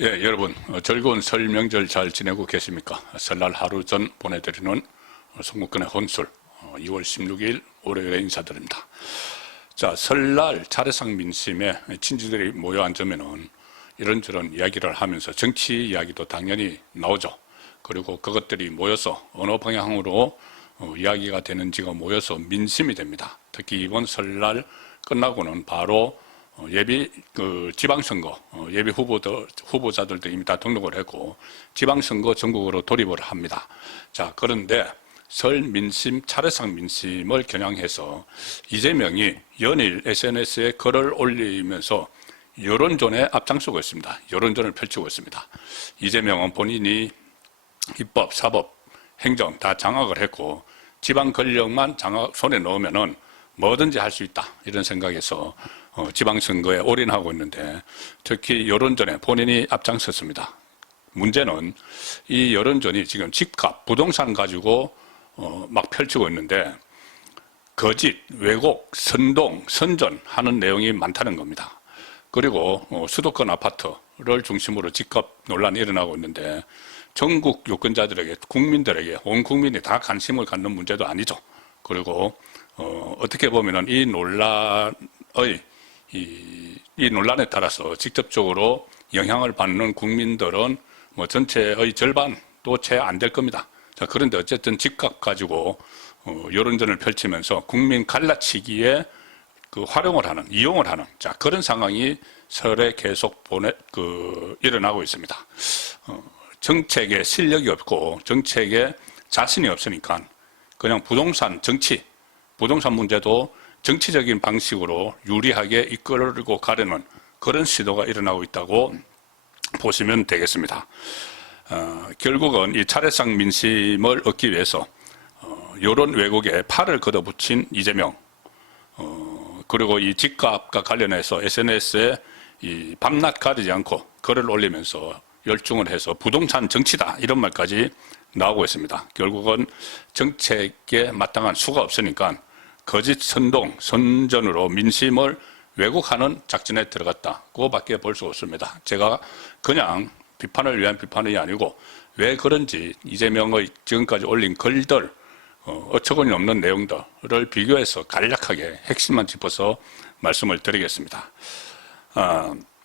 예, 여러분, 즐거운 설 명절 잘 지내고 계십니까? 설날 하루 전 보내드리는 송국근의 혼술, 2월 16일 월요일에 인사드립니다. 자, 설날 차례상 민심에 친지들이 모여 앉으면은 이런저런 이야기를 하면서 정치 이야기도 당연히 나오죠. 그리고 그것들이 모여서 어느 방향으로 이야기가 되는지가 모여서 민심이 됩니다. 특히 이번 설날 끝나고는 바로 예비 지방선거 예비 후보자들도 이미 다 등록을 했고 지방선거 전국으로 돌입을 합니다. 자, 그런데 설 민심, 차례상 민심을 겨냥해서 이재명이 연일 SNS에 글을 올리면서 여론전에 앞장서고 있습니다. 여론전을 펼치고 있습니다. 이재명은 본인이 입법, 사법, 행정 다 장악을 했고 지방 권력만 손에 넣으면은 뭐든지 할 수 있다, 이런 생각에서 지방선거에 올인하고 있는데, 특히 여론전에 본인이 앞장섰습니다. 문제는 이 여론전이 지금 집값, 부동산 가지고 막 펼치고 있는데 거짓, 왜곡, 선동, 선전하는 내용이 많다는 겁니다. 그리고 수도권 아파트를 중심으로 집값 논란이 일어나고 있는데 전국 유권자들에게, 국민들에게, 온 국민이 다 관심을 갖는 문제도 아니죠. 그리고 어떻게 보면은 이 논란에 따라서 직접적으로 영향을 받는 국민들은 뭐 전체의 절반도 채 안 될 겁니다. 자, 그런데 어쨌든 집값 가지고 여론전을 펼치면서 국민 갈라치기에 활용을 하는, 이용을 하는, 자, 그런 상황이 설에 계속 일어나고 있습니다. 정책에 실력이 없고 정책에 자신이 없으니까 그냥 부동산 문제도 정치적인 방식으로 유리하게 이끌고 가려는 그런 시도가 일어나고 있다고 보시면 되겠습니다. 결국은 이 차례상 민심을 얻기 위해서 여론 왜곡에 팔을 걷어붙인 이재명, 그리고 이 집값과 관련해서 SNS에 이 밤낮 가리지 않고 글을 올리면서 열중을 해서 부동산 정치다, 이런 말까지 나오고 있습니다. 결국은 정책에 마땅한 수가 없으니까 거짓, 선동, 선전으로 민심을 왜곡하는 작전에 들어갔다고 밖에 볼 수 없습니다. 제가 그냥 비판을 위한 비판이 아니고 왜 그런지 이재명의 지금까지 올린 글들, 어처구니 없는 내용들을 비교해서 간략하게 핵심만 짚어서 말씀을 드리겠습니다.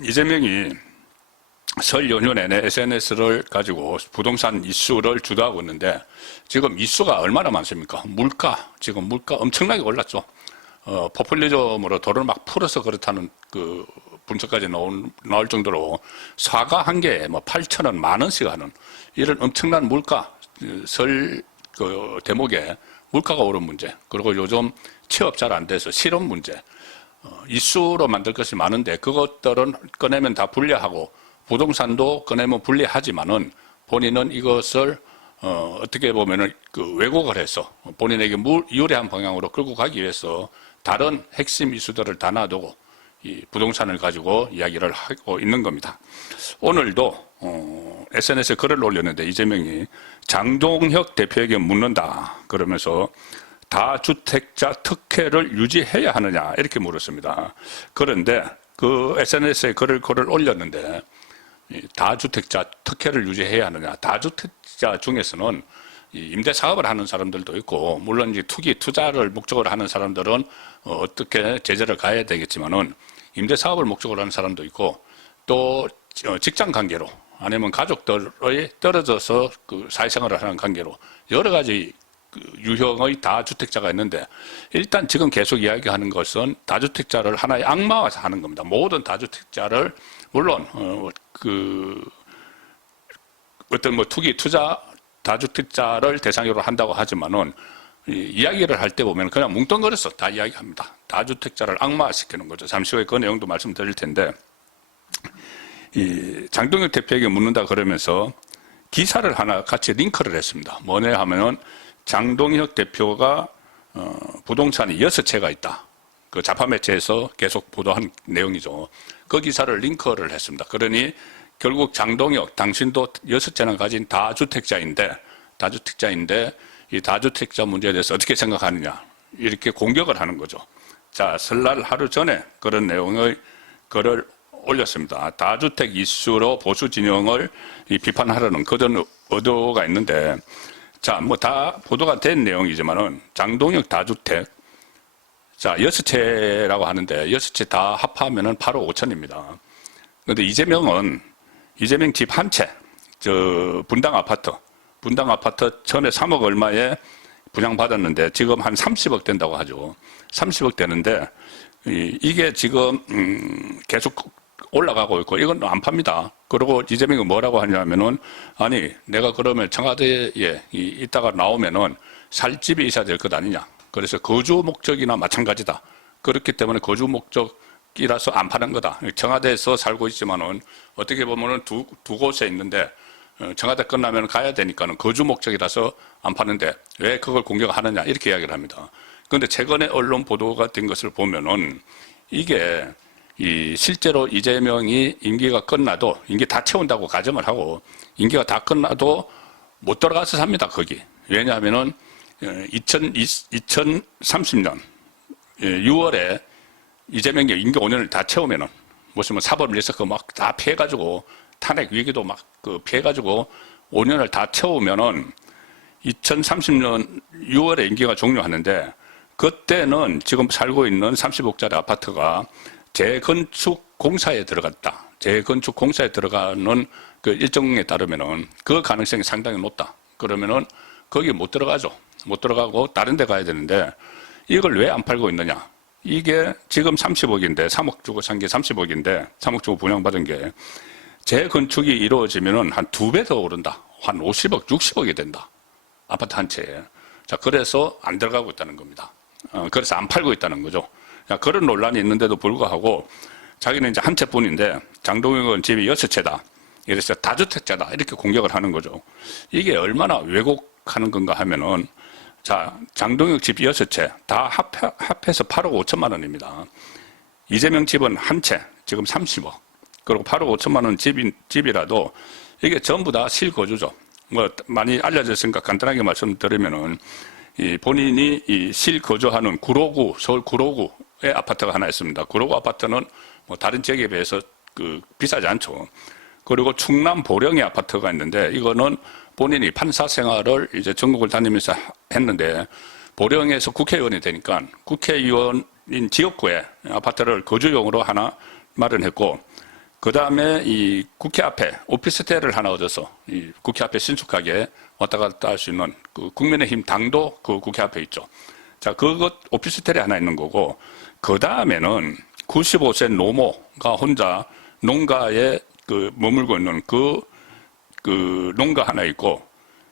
이재명이 설 연휴 내내 SNS를 가지고 부동산 이슈를 주도하고 있는데 지금 이슈가 얼마나 많습니까? 지금 물가 엄청나게 올랐죠. 포퓰리즘으로 돈을 막 풀어서 그렇다는 분석까지 나올 정도로 사과 한 개에 뭐 8,000원, 10,000원씩 하는 이런 엄청난 물가, 대목에 물가가 오른 문제, 그리고 요즘 취업 잘 안 돼서 실업 문제, 이슈로 만들 것이 많은데 그것들은 꺼내면 다 불리하고 부동산도 꺼내면 불리하지만은 본인은 이것을 어떻게 보면은 왜곡을 해서 본인에게 유리한 방향으로 끌고 가기 위해서 다른 핵심 이슈들을 다 놔두고 이 부동산을 가지고 이야기를 하고 있는 겁니다. 오늘도 SNS에 글을 올렸는데 이재명이 장동혁 대표에게 묻는다 그러면서 다주택자 특혜를 유지해야 하느냐 이렇게 물었습니다. 그런데 SNS에 글을 올렸는데 다주택자 특혜를 유지해야 하느냐, 다주택자 중에서는 임대사업을 하는 사람들도 있고 물론 이제 투자를 목적으로 하는 사람들은 어떻게 제재를 가해야 되겠지만은 임대사업을 목적으로 하는 사람도 있고 또 직장관계로 아니면 가족들의 떨어져서 사회생활을 하는 관계로 여러 가지 유형의 다주택자가 있는데 일단 지금 계속 이야기하는 것은 다주택자를 하나의 악마화해서 하는 겁니다. 모든 다주택자를 물론 어떤 투자 다주택자를 대상으로 한다고 하지만은 이야기를 할 때 보면 그냥 뭉뚱그려서 다 이야기합니다. 다주택자를 악마화시키는 거죠. 잠시 후에 그 내용도 말씀드릴 텐데 이 장동혁 대표에게 묻는다 그러면서 기사를 하나 같이 링크를 했습니다. 뭐냐 하면은 장동혁 대표가 부동산이 6채가 있다. 그 자파 매체에서 계속 보도한 내용이죠. 그 기사를 링크를 했습니다. 그러니 결국 장동혁, 당신도 6채나 가진 다주택자인데 이 다주택자 문제에 대해서 어떻게 생각하느냐 이렇게 공격을 하는 거죠. 자, 설날 하루 전에 그런 내용의 글을 올렸습니다. 다주택 이슈로 보수 진영을 비판하려는 그런 의도가 있는데, 자, 뭐 다 보도가 된 내용이지만은 장동혁 다주택, 자, 6채라고 하는데 6채 다 합하면은 8억 5천입니다. 근데 이재명 집 한 채, 분당 아파트 전에 3억 얼마에 분양받았는데 지금 한 30억 된다고 하죠. 30억 되는데 이게 지금 계속 올라가고 있고 이건 안 팝니다. 그리고 이재명이 뭐라고 하냐면은 아니 내가 그러면 청와대에 있다가 나오면은 살 집이 있어야 될 것 아니냐. 그래서 거주 목적이나 마찬가지다. 그렇기 때문에 거주 목적이라서 안 파는 거다. 청와대에서 살고 있지만은 어떻게 보면은 두 곳에 있는데 청와대 끝나면 가야 되니까는 거주 목적이라서 안 파는데 왜 그걸 공격하느냐 이렇게 이야기를 합니다. 그런데 최근에 언론 보도가 된 것을 보면은 이게 실제로 이재명이 임기가 끝나도 임기 다 채운다고 가정을 하고 임기가 다 끝나도 못 들어가서 삽니다. 거기. 왜냐하면은 2030년 6월에 이재명이 임기 5년을 다 채우면은 무슨 사법 리스크 막 다 피해가지고 탄핵 위기도 막 피해가지고 5년을 다 채우면은 2030년 6월에 임기가 종료하는데 그때는 지금 살고 있는 30억짜리 아파트가 재건축 공사에 들어갔다. 재건축 공사에 들어가는 그 일정에 따르면은 그 가능성이 상당히 높다. 그러면은 거기 못 들어가죠. 못 들어가고 다른 데 가야 되는데 이걸 왜 안 팔고 있느냐. 이게 지금 30억인데 3억 주고 산 게 30억인데 3억 주고 분양받은 게 재건축이 이루어지면은 한 2배 더 오른다. 한 50억, 60억이 된다. 아파트 한 채에. 자, 그래서 안 들어가고 있다는 겁니다. 그래서 안 팔고 있다는 거죠. 자, 그런 논란이 있는데도 불구하고 자기는 이제 한 채뿐인데 장동혁은 집이 6채다. 이래서 다주택자다. 이렇게 공격을 하는 거죠. 이게 얼마나 왜곡하는 건가 하면은 자, 장동혁 집 6채 다 합해서 8억 5천만 원입니다. 이재명 집은 한 채, 지금 30억. 그리고 8억 5천만 원 집이라도 이게 전부 다 실거주죠. 뭐 많이 알려졌으니까 간단하게 말씀드리면은 본인이 실거주하는 구로구, 서울 구로구에 아파트가 하나 있습니다. 구로구 아파트는 뭐 다른 지역에 비해서 비싸지 않죠. 그리고 충남 보령에 아파트가 있는데 이거는 본인이 판사 생활을 이제 전국을 다니면서 했는데 보령에서 국회의원이 되니까 국회의원인 지역구에 아파트를 거주용으로 하나 마련했고 그 다음에 이 국회 앞에 오피스텔을 하나 얻어서 이 국회 앞에 신속하게 왔다 갔다 할 수 있는 그 국민의힘 당도 그 국회 앞에 있죠. 자, 그것 오피스텔이 하나 있는 거고 그 다음에는 95세 노모가 혼자 농가에 머물고 있는 그 농가 하나 있고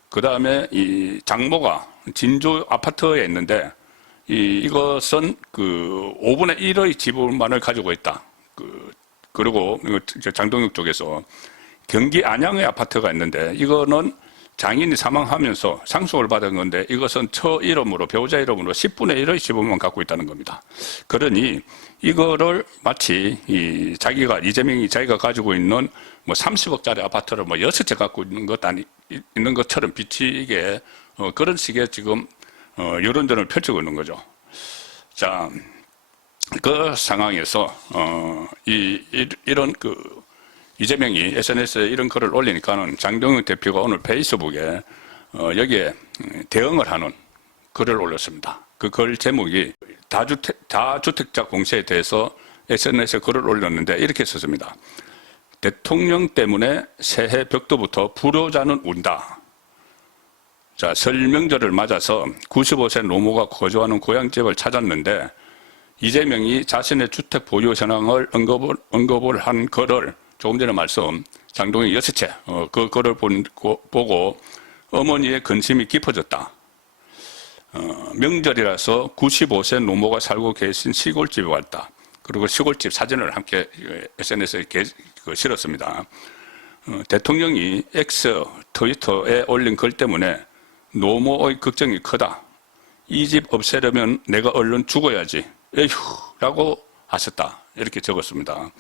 그 다음에 이 장모가 진주 아파트에 있는데 이것은 5분의 1의 지분만을 가지고 있다. 그리고 장동혁 쪽에서 경기 안양의 아파트가 있는데 이거는 장인이 사망하면서 상속을 받은 건데 이것은 처 이름으로 배우자 이름으로 10분의 1의 지분만 갖고 있다는 겁니다. 그러니 이거를 마치 이재명이 자기가 가지고 있는 뭐 30억짜리 아파트를 뭐 6채 갖고 있는 것처럼 비치게 그런 식의 지금 여론전을 펼치고 있는 거죠. 자, 그 상황에서 이런 이재명이 SNS에 이런 글을 올리니까는 장동혁 대표가 오늘 페이스북에 여기에 대응을 하는 글을 올렸습니다. 그 글 제목이 다주택자 공세에 대해서 SNS에 글을 올렸는데 이렇게 썼습니다. 대통령 때문에 새해 벽도부터 불효자는 운다. 자, 설 명절을 맞아서 95세 노모가 거주하는 고향집을 찾았는데 이재명이 자신의 주택 보유 현황을 언급을 한 글을 조금 전에 말씀 장동혁 6채 그 글을 보고 어머니의 근심이 깊어졌다. 명절이라서 95세 노모가 살고 계신 시골집에 왔다. 그리고 시골집 사진을 함께 SNS에 실었습니다. 대통령이 X 트위터에 올린 글 때문에 노모의 걱정이 크다. 이 집 없애려면 내가 얼른 죽어야지. 에휴라고 하셨다. 이렇게 적었습니다.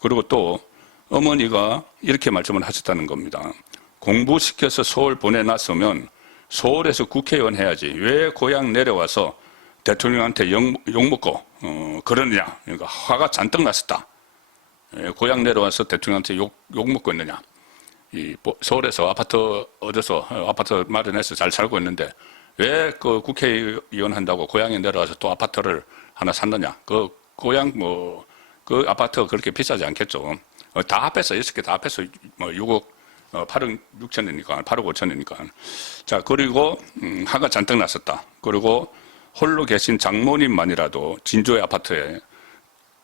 그리고 또 어머니가 이렇게 말씀을 하셨다는 겁니다. 공부시켜서 서울 보내놨으면 서울에서 국회의원 해야지. 왜 고향 내려와서 대통령한테 욕먹고 그러느냐. 그러니까 화가 잔뜩 났었다. 고향 내려와서 대통령한테 욕 먹고 있느냐. 서울에서 아파트 얻어서 아파트 마련해서 잘 살고 있는데 왜 그 국회의원 한다고 고향에 내려와서 또 아파트를 하나 샀느냐. 그 고향 그 아파트가 그렇게 비싸지 않겠죠. 다 합해서 6개 다 합해서 6억 8억 6천이니까 8억 5천이니까. 자, 그리고 화가 잔뜩 났었다. 그리고 홀로 계신 장모님만이라도 진주의 아파트에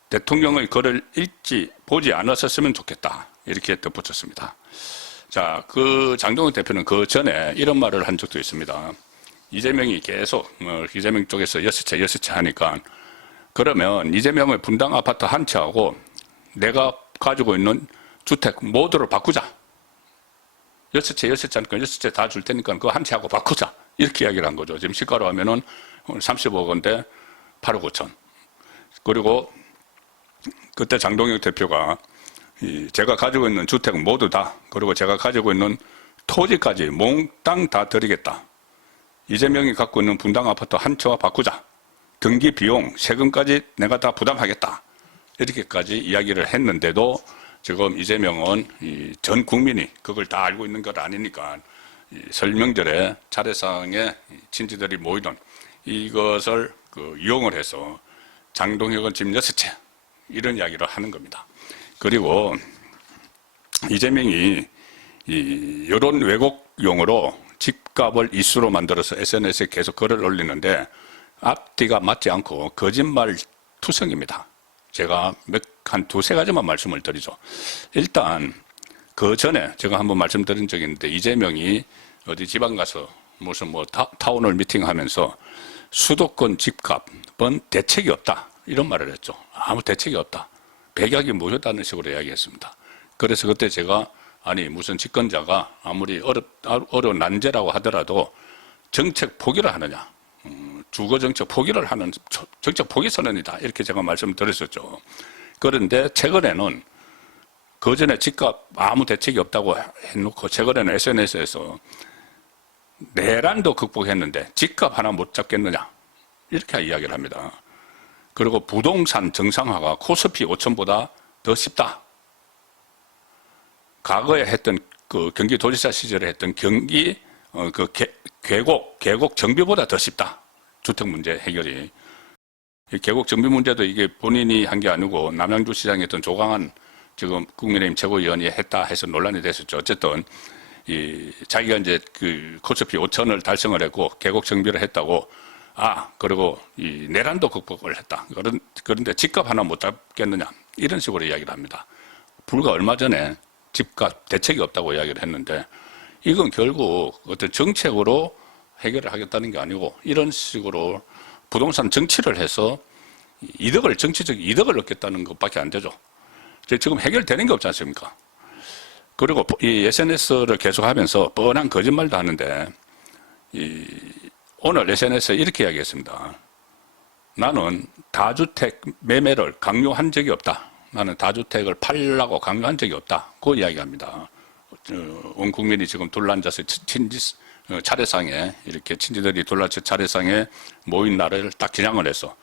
대통령의 글을 읽지 보지 않았었으면 좋겠다. 이렇게 덧붙였습니다. 자, 그 장동혁 대표는 그 전에 이런 말을 한 적도 있습니다. 이재명이 계속 이재명 쪽에서 여섯채 하니까 그러면 이재명의 분당 아파트 한 채하고 내가 가지고 있는 주택 모두를 바꾸자. 6채 하니까 6채 다 줄 테니까 그거 한 채하고 바꾸자. 이렇게 이야기를 한 거죠. 지금 시가로 하면은 30억 원대 8억 5천. 그리고 그때 장동혁 대표가 제가 가지고 있는 주택 모두 다, 그리고 제가 가지고 있는 토지까지 몽땅 다 드리겠다. 이재명이 갖고 있는 분당 아파트 한 채와 바꾸자. 등기 비용, 세금까지 내가 다 부담하겠다. 이렇게까지 이야기를 했는데도 지금 이재명은 전 국민이 그걸 다 알고 있는 것 아니니까 설 명절에 차례상에 친지들이 모이던 이것을 이용을 해서 장동혁은 지금 6채 이런 이야기를 하는 겁니다. 그리고 이재명이 이런 왜곡용으로 집값을 이슈로 만들어서 SNS에 계속 글을 올리는데 앞뒤가 맞지 않고 거짓말 투성입니다. 제가 한 두세 가지만 말씀을 드리죠. 일단 그 전에 제가 한번 말씀드린 적이 있는데 이재명이 어디 지방 가서 무슨 타운홀 미팅하면서 수도권 집값은 대책이 없다 이런 말을 했죠. 아무 대책이 없다. 백약이 모였다는 식으로 이야기했습니다. 그래서 그때 제가 아니 무슨 집권자가 아무리 어려운 난제라고 하더라도 정책 포기를 하느냐. 주거 정책 포기를 하는 정책 포기 선언이다. 이렇게 제가 말씀드렸었죠. 그런데 최근에는 그 전에 집값 아무 대책이 없다고 해놓고 최근에는 SNS에서 내란도 극복했는데 집값 하나 못 잡겠느냐. 이렇게 이야기를 합니다. 그리고 부동산 정상화가 코스피 5천보다 더 쉽다. 과거에 했던 그 경기도지사 시절에 했던 경기 계곡 정비보다 더 쉽다. 주택 문제 해결이. 계곡 정비 문제도 이게 본인이 한 게 아니고 남양주시장에 있던 조강한 지금 국민의힘 최고위원이 했다 해서 논란이 됐었죠. 어쨌든 자기가 이제 그 코스피 5천을 달성을 했고 계곡 정비를 했다고. 그리고 내란도 극복을 했다. 그런데 집값 하나 못 잡겠느냐. 이런 식으로 이야기를 합니다. 불과 얼마 전에 집값 대책이 없다고 이야기를 했는데 이건 결국 어떤 정책으로 해결을 하겠다는 게 아니고 이런 식으로 부동산 정치를 해서 정치적 이득을 얻겠다는 것밖에 안 되죠. 지금 해결되는 게 없지 않습니까? 그리고 이 SNS를 계속하면서 뻔한 거짓말도 하는데 오늘 SNS에 이렇게 이야기했습니다. 나는 다주택 매매를 강요한 적이 없다. 나는 다주택을 팔라고 강요한 적이 없다. 그 이야기합니다. 온 국민이 지금 둘러앉아서 차례상에 이렇게 친지들이 둘러앉아 차례상에 모인 날을 딱 기념을 해서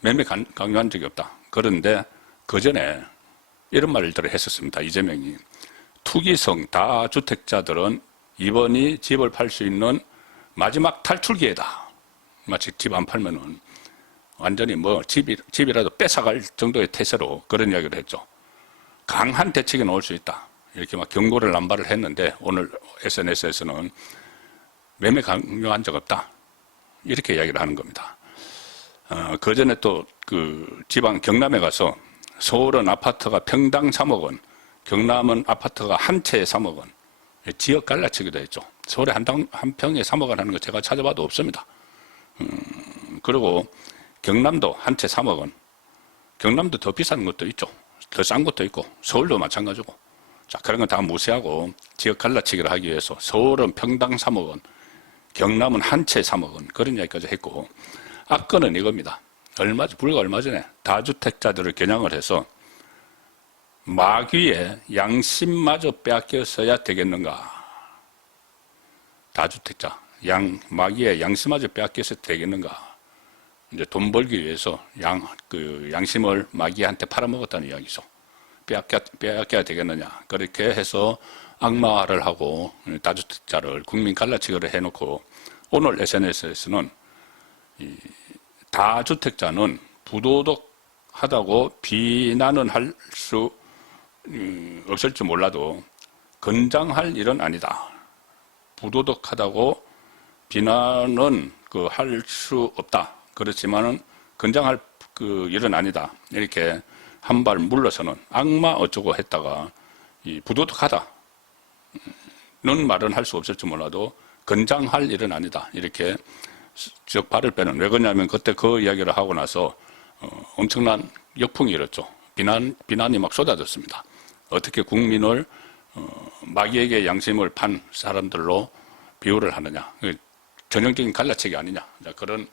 매매 강요한 적이 없다. 그런데 그 전에 이런 말들을 했었습니다. 이재명이 투기성 다주택자들은 이번이 집을 팔 수 있는 마지막 탈출 기회다. 마치 집 안 팔면은 완전히 집이라도 뺏어갈 정도의 태세로 그런 이야기를 했죠. 강한 대책이 나올 수 있다. 이렇게 막 경고를 남발을 했는데 오늘 SNS에서는 매매 강요한 적 없다. 이렇게 이야기를 하는 겁니다. 그 전에 또 그 지방 경남에 가서 서울은 아파트가 평당 3억 원, 경남은 아파트가 한 채에 3억 원. 지역 갈라치기도 했죠. 서울에 한 평에 3억 원 하는 거 제가 찾아봐도 없습니다. 그리고 경남도 한 채 3억 원. 경남도 더 비싼 것도 있죠. 더 싼 것도 있고 서울도 마찬가지고. 자, 그런 건 다 무시하고 지역 갈라치기를 하기 위해서 서울은 평당 3억 원, 경남은 한 채 3억 원 그런 이야기까지 했고 압권은 이겁니다. 불과 얼마 전에 다주택자들을 겨냥을 해서 마귀의 양심마저 빼앗겼어야 되겠는가. 다주택자, 마귀의 양심마저 빼앗겼어야 되겠는가. 이제 돈 벌기 위해서 양심을 마귀한테 팔아먹었다는 이야기죠. 빼앗겨야 되겠느냐. 그렇게 해서 악마를 하고 다주택자를 국민 갈라치기를 해놓고 오늘 SNS에서는 다주택자는 부도덕하다고 비난은 할 수 없을지 몰라도 건장할 일은 아니다. 부도덕하다고 비난은 할 수 없다. 그렇지만은 건장할 일은 아니다. 이렇게 한 발 물러서는 악마 어쩌고 했다가 부도덕하다. 는 말은 할 수 없을지 몰라도 건장할 일은 아니다. 이렇게 즉 발을 빼는. 왜 그러냐면 그때 그 이야기를 하고 나서 엄청난 역풍이 일었죠. 비난이 막 쏟아졌습니다. 어떻게 국민을 마귀에게 양심을 판 사람들로 비유를 하느냐. 전형적인 갈라치기 아니냐. 그런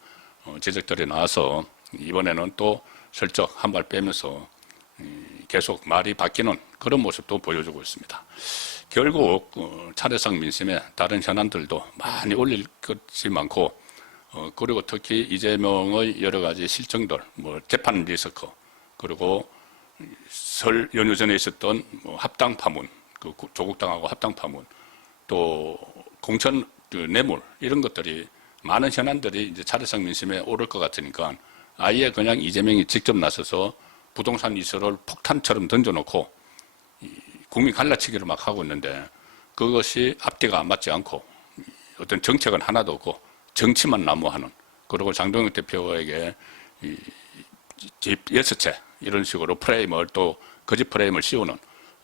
지적들이 나와서 이번에는 또 슬쩍 한 발 빼면서 계속 말이 바뀌는 그런 모습도 보여주고 있습니다. 결국 차례상 민심에 다른 현안들도 많이 올릴 것이 많고 그리고 특히 이재명의 여러 가지 실정들, 재판 리스크, 그리고 설 연휴 전에 있었던 합당 파문, 조국당하고 합당 파문, 또 공천 뇌물 이런 것들이 많은 현안들이 이제 차례상 민심에 오를 것 같으니까 아예 그냥 이재명이 직접 나서서 부동산 이슈를 폭탄처럼 던져놓고 국민 갈라치기를 막 하고 있는데 그것이 앞뒤가 안 맞지 않고 어떤 정책은 하나도 없고 정치만 난무하는, 그리고 장동혁 대표에게 집 6채 이런 식으로 프레임을 또 거짓 프레임을 씌우는,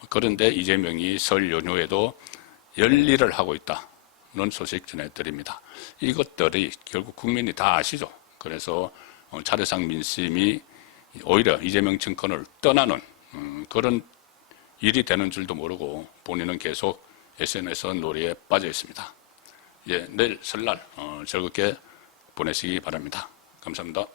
그런데 이재명이 설 연휴에도 열일을 하고 있다는 소식 전해드립니다. 이것들이 결국 국민이 다 아시죠. 그래서 차례상 민심이 오히려 이재명 정권을 떠나는 그런 일이 되는 줄도 모르고 본인은 계속 SNS 놀이에 빠져 있습니다. 예, 내일 설날 즐겁게 보내시기 바랍니다. 감사합니다.